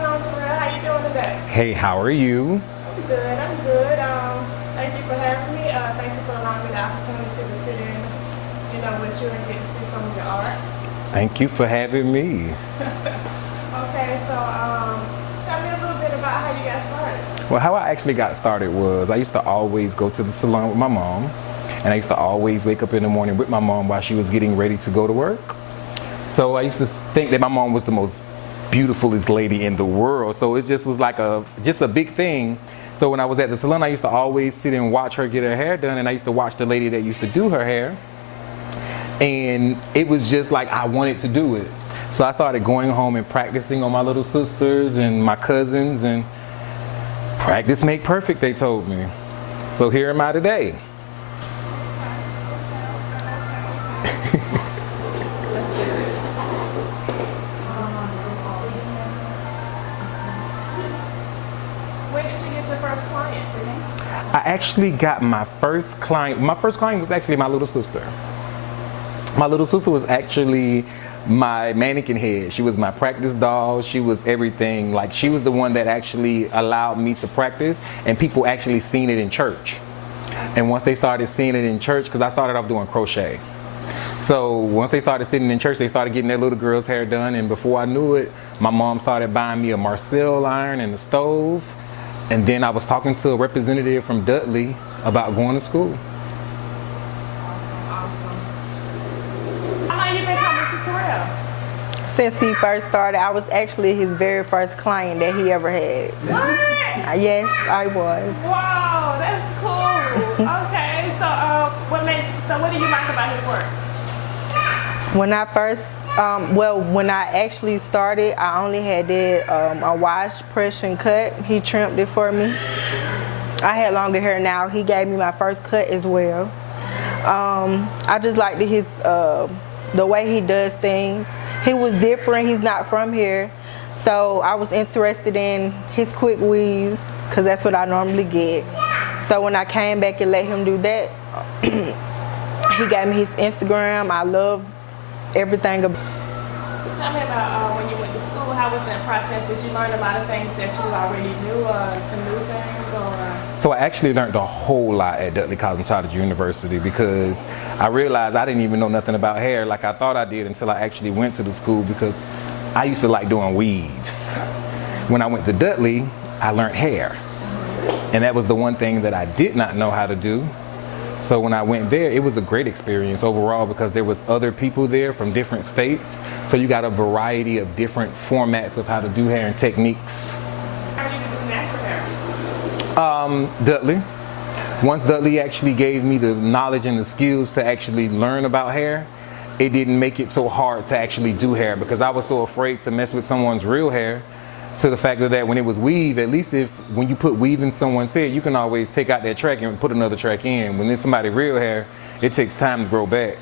going on, Terrell? How you doing today? Hey, how are you? I'm good. I'm good. Thank you for having me. Thank you for allowing me the opportunity to sit in, with you and get to see some of your art. Thank you for having me. Okay, so tell me a little bit about how you got started. Well, how I actually got started was I used to always go to the salon with my mom, and I used to always wake up in the morning with my mom while she was getting ready to go to work. So I used to think that my mom was the most beautifulest lady in the world. So it just was like just a big thing. So when I was at the salon, I used to always sit and watch her get her hair done, and I used to watch the lady that used to do her hair. And it was just like I wanted to do it. So I started going home and practicing on my little sisters and my cousins, and practice make perfect, they told me. So here am I today. When did you get your first client? I actually got my first client. My first client was actually my little sister. My little sister was actually my mannequin head. She was my practice doll. She was everything. Like, she was the one that actually allowed me to practice, and people actually seen it in church. And once they started seeing it in church, because I started off doing crochet. So once they started sitting in church, they started getting their little girl's hair done. And before I knew it, my mom started buying me a Marcel iron and a stove. And then I was talking to a representative from Dudley about going to school. Awesome. How long you been coming to Terrell? Since he first started, I was actually his very first client that he ever had. What? Yes, I was. Wow, that's cool. Okay, so what do you like about his work? When I first, when I actually started, I only had did a wash, press, and cut. He trimmed it for me. I had longer hair now. He gave me my first cut as well. I just liked the way he does things. He was different. He's not from here. So I was interested in his quick weaves, because that's what I normally get. So when I came back and let him do that, he gave me his Instagram. I love everything about. Tell me about when you went to school. How was that process? Did you learn a lot of things that you already knew, some new things, or? So I actually learned a whole lot at Dudley Cosmetology University, because I realized I didn't even know nothing about hair like I thought I did until I actually went to the school, because I used to like doing weaves. When I went to Dudley, I learned hair. And that was the one thing that I did not know how to do. So when I went there, it was a great experience overall, because there was other people there from different states. So you got a variety of different formats of how to do hair and techniques. How did you do natural hair? Dudley. Once Dudley actually gave me the knowledge and the skills to actually learn about hair, it didn't make it so hard to actually do hair, because I was so afraid to mess with someone's real hair, to the fact that when it was weave, at least when you put weave in someone's hair, you can always take out that track and put another track in. When it's somebody's real hair, it takes time to grow back.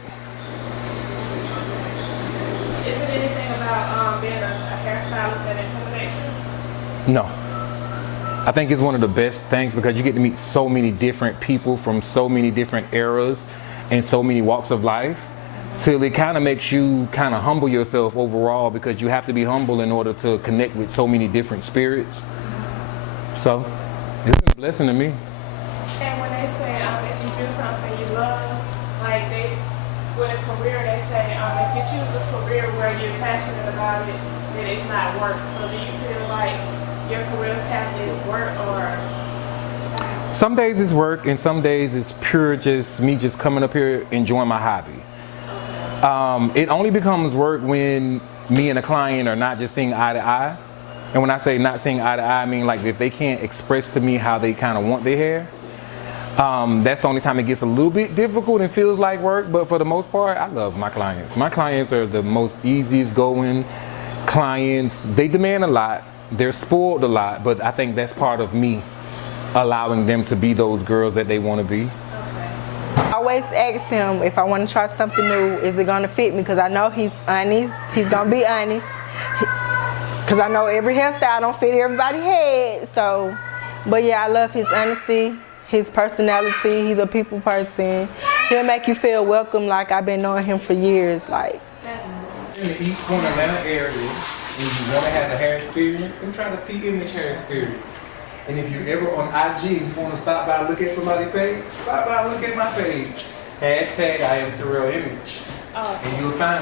Is it anything about being a hairstylist that intimidates you? No. I think it's one of the best things, because you get to meet so many different people from so many different eras and so many walks of life. Till it kind of makes you kind of humble yourself overall, because you have to be humble in order to connect with so many different spirits. So it's been a blessing to me. And when they say if you do something you love, like with a career, they say if you choose a career where you're passionate about it, then it's not work. So do you feel like your career path is work, or? Some days it's work, and some days it's pure just me just coming up here enjoying my hobby. It only becomes work when me and a client are not just seeing eye to eye. And when I say not seeing eye to eye, I mean like if they can't express to me how they kind of want their hair. That's the only time it gets a little bit difficult and feels like work. But for the most part, I love my clients. My clients are the most easiest going clients. They demand a lot. They're spoiled a lot. But I think that's part of me allowing them to be those girls that they want to be. I always ask him if I want to try something new, is it going to fit me? Because I know he's honest. He's going to be honest. Because I know every hairstyle don't fit everybody's head. So, but yeah, I love his honesty, his personality. He's a people person. He'll make you feel welcome, like I've been knowing him for years. Like. In the East Point Atlanta area, and you want to have the hair experience, then try the T-Image hair experience. And if you're ever on IG and you want to stop by and look at somebody's page, stop by and look at my page. Hashtag I am Terrell Image. And you'll find me.